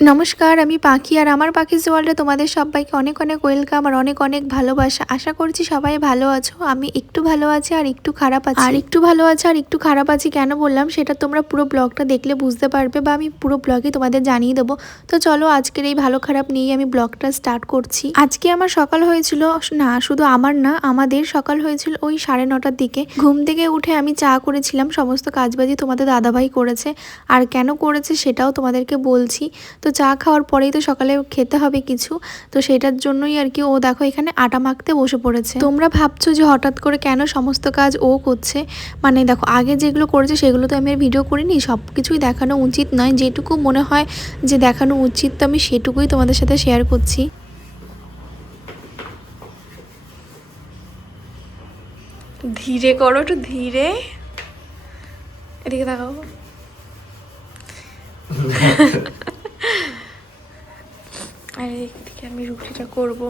নমস্কার, আমি পাখি আর আমার পাখির ওয়ার্ল্ডে তোমাদের সবাইকে অনেক অনেক ওয়েলকাম আর অনেক অনেক ভালোবাসা। আশা করছি সবাই ভালো আছো। আমি একটু ভালো আছি আর একটু খারাপ আছি। আর একটু ভালো আছে আর একটু খারাপ আছি কেন বললাম? সেটা তোমরা পুরো ব্লগটা দেখলে বুঝতে পারবে বা আমি পুরো ব্লগে তোমাদের জানিয়ে দেবো। তো চলো আজকের এই ভালো খারাপ নিয়েই আমি ব্লগটা স্টার্ট করছি। আজকে আমার সকাল হয়েছিল, না শুধু আমার না, আমাদের সকাল হয়েছিল ওই সাড়ে নটার দিকে। ঘুম থেকে উঠে আমি চা করেছিলাম, সমস্ত কাজবাজি তোমাদের দাদাভাই করেছে। আর কেন করেছে সেটাও তোমাদেরকে বলছি। তো চা খাওয়ার পরেই তো সকালে খেতে হবে কিছু। তো সেটার জন্যই আর কি ও দেখো এখানে আটা মাখতে বসে পড়েছে। তোমরা ভাবছ যে হঠাৎ করে কেন সমস্ত কাজ ও করছে? মানে দেখো আগে যেগুলো করেছে সেগুলো তো আমি আর ভিডিও করিনি সব কিছুই দেখানো উচিত নয়। যেটুকু মনে হয় যে দেখানো উচিত তো আমি সেটুকুই তোমাদের সাথে শেয়ার করছি। ধীরে করো একটু ধীরে। এদিকে দেখাবো আর এদিকে আমি রুটিটা করব।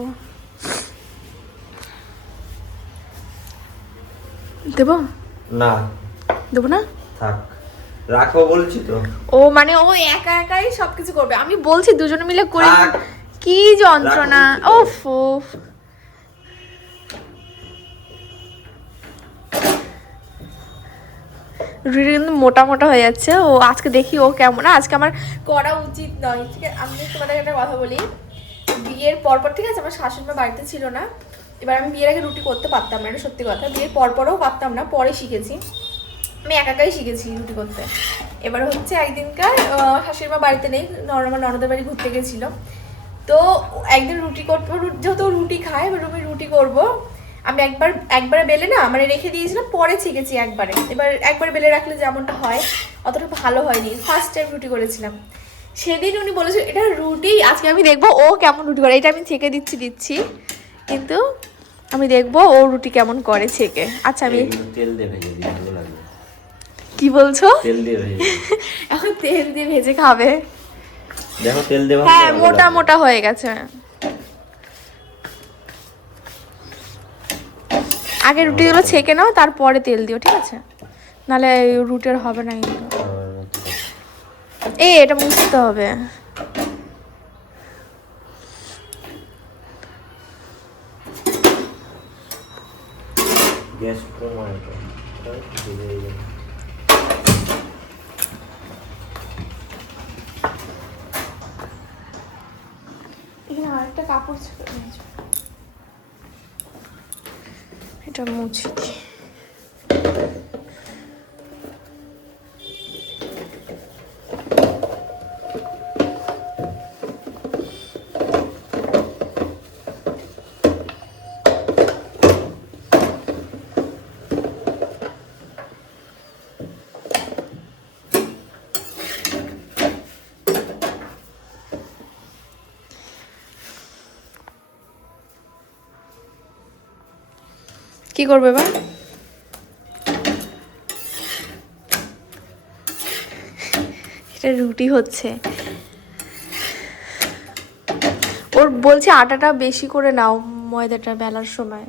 দেব? না। দেবো না? থাক। রাখো বলছি তো। ও মানে ও একা একাই সবকিছু করবে। আমি বলছি দুজনে মিলে করি। কি যন্ত্রণা। ওফ ওফ। কিন্তু মোটা মোটা হয়ে যাচ্ছে। ও আজকে দেখি ও কেমন। আজকে আমার করা উচিত নয়। ঠিক আছে আমি তোমাদের একটা কথা বলি। বিয়ের পরপর ঠিক আছে আমার শাশুড়ি মা বাড়িতে ছিল না। এবার আমি বিয়ের আগে রুটি করতে পারতাম না এটা সত্যি কথা। বিয়ের পরপরও পারতাম না পরে শিখেছি। আমি একাকাই শিখেছি রুটি করতে। এবার হচ্ছে একদিনকার আহ, শাশুড়ি মা বাড়িতে নেই আমার ননদের বাড়ি ঘুরতে গেছিল। তো একদিন রুটি করব যেহেতু রুটি খায় এবার আমি রুটি করব। আমি একবার একবারে বেলে না মানে রেখে দিয়েছিলাম পরে শিখেছি একবারে। এবার একবার বেলে রাখলে যেমনটা হয় অতটা ভালো হয়নি। ফার্স্ট টাইম রুটি করেছিলাম। সেদিন উনি বলেছে এটা রুটি আজকে আমি দেখব ও কেমন রুটি করে। এটা আমি ছেঁকে দিচ্ছি দিচ্ছি। কিন্তু আমি দেখব ও রুটি কেমন করে ছেঁকে। আচ্ছা আমি তেল লাগবে কি বলছো? তেল দিয়ে এখন তেল দিয়ে ভেজে খাবে। দেখো তেল হ্যাঁ মোটা মোটা হয়ে গেছে। আগে রুটিগুলো ছেঁকে নাও তারপরে তেল দিও ঠিক আছে? নাহলে রুটির হবে না কিন্তু। এই এটা মুছতে হবে। গ্যাস কমায়। এখানে আরেকটা কাপড় ছিল। এটা মুছে দিই কি করবে বা এটা রুটি হচ্ছে। ওর বলছে আটাটা বেশি করে নাও ময়দাটা বেলার সময়।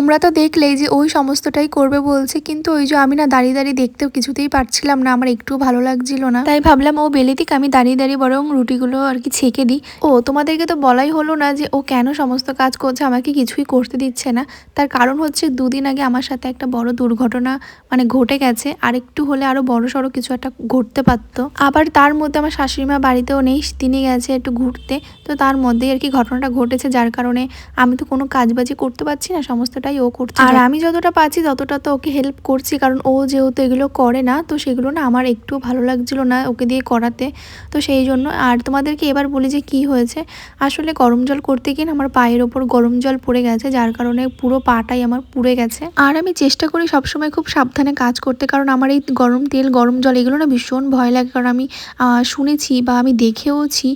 তোমরা তো দেখলেই যে ওই সমস্তটাই করবে বলছে, কিন্তু ওই যে আমি না দাঁড়িয়ে দাঁড়িয়ে দেখতেও কিছুতেই পারছিলাম না, আমার একটু ভালো লাগছিল না। তাই ভাবলাম ও বেলে দিক, আমি দাঁড়িয়ে দাঁড়িয়ে বরং রুটিগুলো আর কি ছেঁকে দিই। ও, তোমাদেরকে তো বলাই হলো না যে ও কেন সমস্ত কাজ করছে, আমাকে কিছুই করতে দিচ্ছে না। তার কারণ হচ্ছে দুদিন আগে আমার সাথে একটা বড় দুর্ঘটনা মানে ঘটে গেছে আর একটু হলে আরও বড় সড়ো কিছু একটা ঘটতে পারতো। আবার তার মধ্যে আমার শাশুড়ি মা বাড়িতেও নেই, তিনি গেছে একটু ঘুরতে, তো তার মধ্যেই আর কি ঘটনাটা ঘটেছে, যার কারণে আমি তো কোনো কাজবাজি করতে পারছি না সমস্তটাই ও করছে। আর আমি যতটা পাচ্ছি ততটা তো ওকে হেল্প করছি কারণ ও যেহেতু এগুলো করে না তো সেগুলো না আমার একটু ভালো লাগছিল না ওকে দিয়ে করাতে। তো সেই জন্য আর তোমাদেরকে এবার বলি যে কি হয়েছে। আসলে গরম জল করতে গিয়ে আমার পায়ের ওপর গরম জল পড়ে গেছে যার কারণে পুরো পাটাই আমার পুড়ে গেছে। আর আমি চেষ্টা করি সবসময় খুব সাবধানে কাজ করতে কারণ আমার এই গরম তেল গরম জল এগুলো না ভীষণ ভয় লাগে। কারণ আমি শুনেছি বা আমি দেখেওছি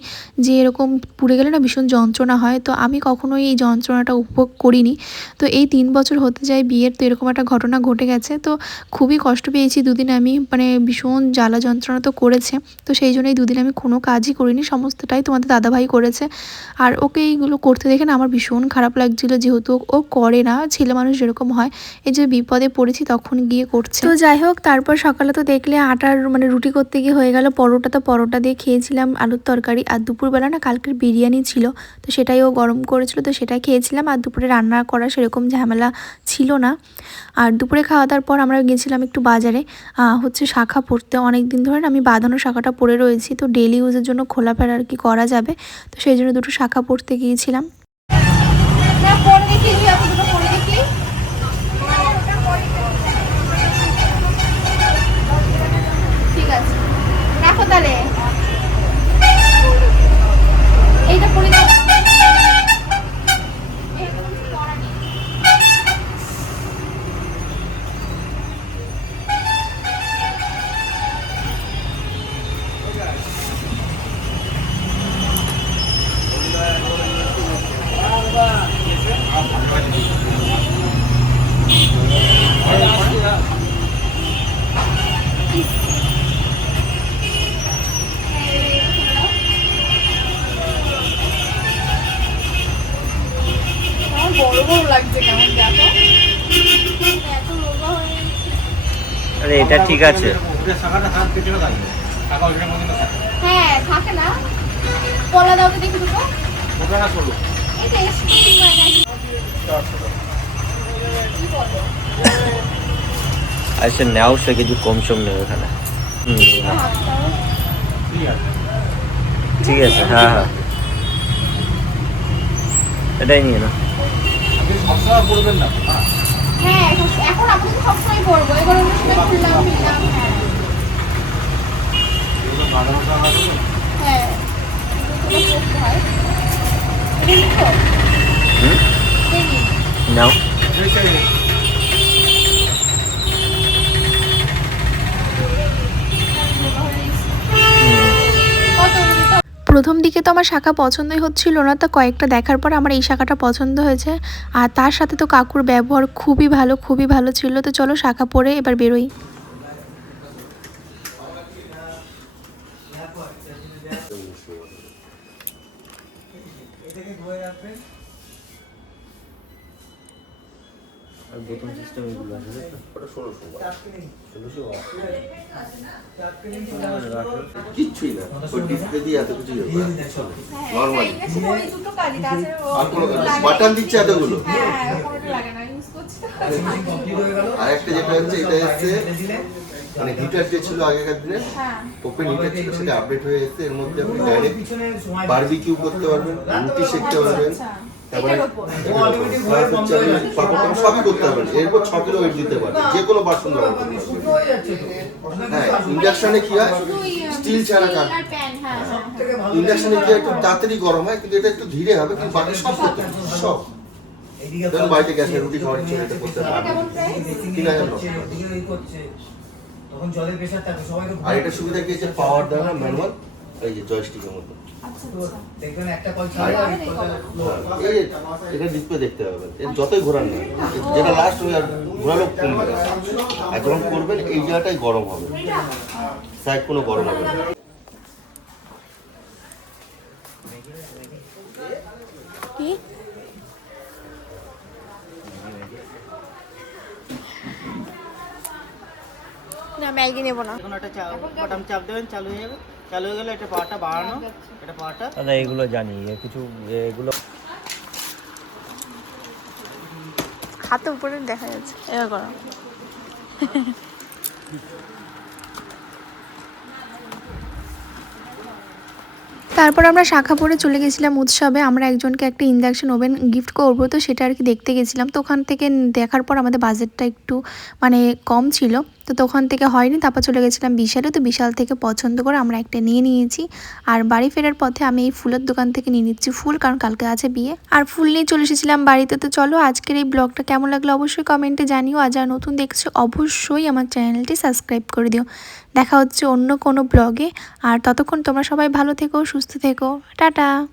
যে এরকম পুড়ে গেলে না ভীষণ যন্ত্রণা হয়। তো আমি কখনোই এই যন্ত্রণাটা উপভোগ করিনি। তো এই তিন বছর হতে যায় বিয়ের, তো এরকম একটা ঘটনা ঘটে গেছে। তো খুবই কষ্ট পেয়েছি। দুদিন আমি মানে ভীষণ জ্বালা যন্ত্রণা তো করেছে। তো সেই জন্যই দুদিন আমি কোনো কাজই করিনি। সমস্তটাই তোমাদের দাদাভাই করেছে। আর ওকে এইগুলো করতে দেখে না আমার ভীষণ খারাপ লাগছিল। যেহেতু ও করে না, ছেলে মানুষ যেরকম হয়, এই যে বিপদে পড়েছি তখন গিয়ে করছে। তো যাই হোক, তারপর সকালে তো দেখলে আটার মানে রুটি করতে গিয়ে হয়ে গেল। পরোটা তো পরোটা দিয়ে খেয়েছিলাম, আলুর তরকারি। আর দুপুরবেলা না কালকের বিরিয়ানি ছিল। তো সেটাই ও গরম করেছিল, তো সেটাই খেয়েছিলাম। আর দুপুরে রান্না করা সেরকম ঝামেলা ছিল না। আর দুপুরে খাওয়া দাওয়ার পর আমরা গেছিলাম একটু বাজারে। হচ্ছে শাখা পরতে অনেক দিন ধরে আমি বাঁধানো শাখাটা পরে রয়েছি। তো ডেলি ইউজের জন্য খোলা ফেরা আর কি করা যাবে। তো সেই জন্য দুটো শাখা পড়তে গিয়েছিলাম। দেখি। ঠিক আছে। রাখো তাহলে। বড় বড় লাগছে কেমন দেখো? হয়ে আরে এটা ঠিক আছে। হ্যাঁ থাকে না। কলা দাও তো দেখি দুটো। এটা এসে আচ্ছা নেও সে কিছু কম সম নেই এখানে। হুম। ঠিক আছে হ্যাঁ হ্যাঁ। এটাই নিয়ে না হ্যাঁ এখন- এখন আপাতত সবসময় করব এবার অন্য সময় খুললাম ফিরলাম হ্যাঁ। হ্যাঁ প্রথম দিকে তো আমার শাখা পছন্দই হচ্ছিল না, তো কয়েকটা দেখার পর আমার এই শাখাটা পছন্দ হয়েছে। আর তার সাথে তো কাকুর ব্যবহার খুবই ভালো খুবই ভালো ছিল। তো চলো শাখা পরে এবার বেরোই। আর বোতাম সিস্টেম এগুলো আছে ওটা ষোলোশো ষোলোশো কিচ্ছুই না। ওই ডিসপ্লে দিয়ে এত নর্মালি। বাটন দিচ্ছে এতগুলো। হ্যাঁ হ্যাঁ কোনোটা লাগে না ইউজ করছি। তো। আর একটা যেটা হচ্ছে এটা হচ্ছে মানে হিটার যে ছিল আগেকার দিনে হ্যাঁ। ওপেন হিটার ছিল সেটা আপডেট হয়ে এসেছে। এর মধ্যে আপনি ডাইরেক্ট বারবিকিউ করতে পারবেন রুটি সেকতে পারবেন আচ্ছা। তারপরে সবই করতে পারবেন। এরপর ছ কিলো ওয়েট দিতে পারবেন। যে কোনো বাসন হ্যাঁ ইন্ডাকশনে কি হয়? স্টিল ছাড়া কাজ হ্যাঁ হ্যাঁ। ইন্ডাকশনে কি একটু তাড়াতাড়ি গরম হয়? কিন্তু এটা একটু ধীরে হবে কিন্তু বাকি সব করতে সব। বাড়িতে গ্যাসে রুটি খাওয়ার ইচ্ছে করতে পারবেন। তখন জলের প্রেসার থাকে সবাই তো আর এটা সুবিধা কি হচ্ছে পাওয়ার দেওয়া না ম্যানুয়াল এই যে জয়স্টিকের মতো। আচ্ছা আচ্ছা। দেখবেন একটা কল ছাড়া আর এই হ্যাঁ, এই এটা ডিসপ্লে দেখতে পাবেন এর যতই ঘোরান না যেটা লাস্ট হয়ে আর ঘোরালো কমবে। আর যখন করবেন এই জায়গাটাই গরম হবে। সাইড কোনো গরম হবে না কি না ম্যাগি নেব না। এখন ওটা চাপ বাটাম চাপ দেবেন চালু হয়ে যাবে। চালু হয়ে গেলে এটা বাড়ানো এটা দাদা এগুলো জানি কিছু এগুলো হাতে উপরে দেখা যাচ্ছে। এবার করো। তারপর আমরা শাখা পরে চলে গেছিলাম উৎসবে। আমরা একজনকে একটা ইন্ডাকশন ওভেন গিফট করব তো সেটা আর কি দেখতে গেছিলাম। তো ওখান থেকে দেখার পর আমাদের বাজেটটা একটু মানে কম ছিল। তো তখন থেকে হয়নি, তারপর চলে গেছিলাম বিশালে। তো বিশাল থেকে পছন্দ করে আমরা একটা নিয়ে নিয়েছি। আর বাড়ি ফেরার পথে আমি এই ফুলের দোকান থেকে নিয়ে নিচ্ছি ফুল, কারণ কালকে আছে বিয়ে। আর ফুল নিয়ে চলে এসেছিলাম বাড়িতে। তো চলো আজকের এই ব্লগটা কেমন লাগল অবশ্যই কমেন্টে জানিও। আর যারা নতুন দেখছ, অবশ্যই আমার চ্যানেলটি সাবস্ক্রাইব করে দিও। দেখা হচ্ছে অন্য কোনো ব্লগে। আর ততক্ষণ তোমরা সবাই ভালো থেকো, সুস্থ থেকো। টাটা!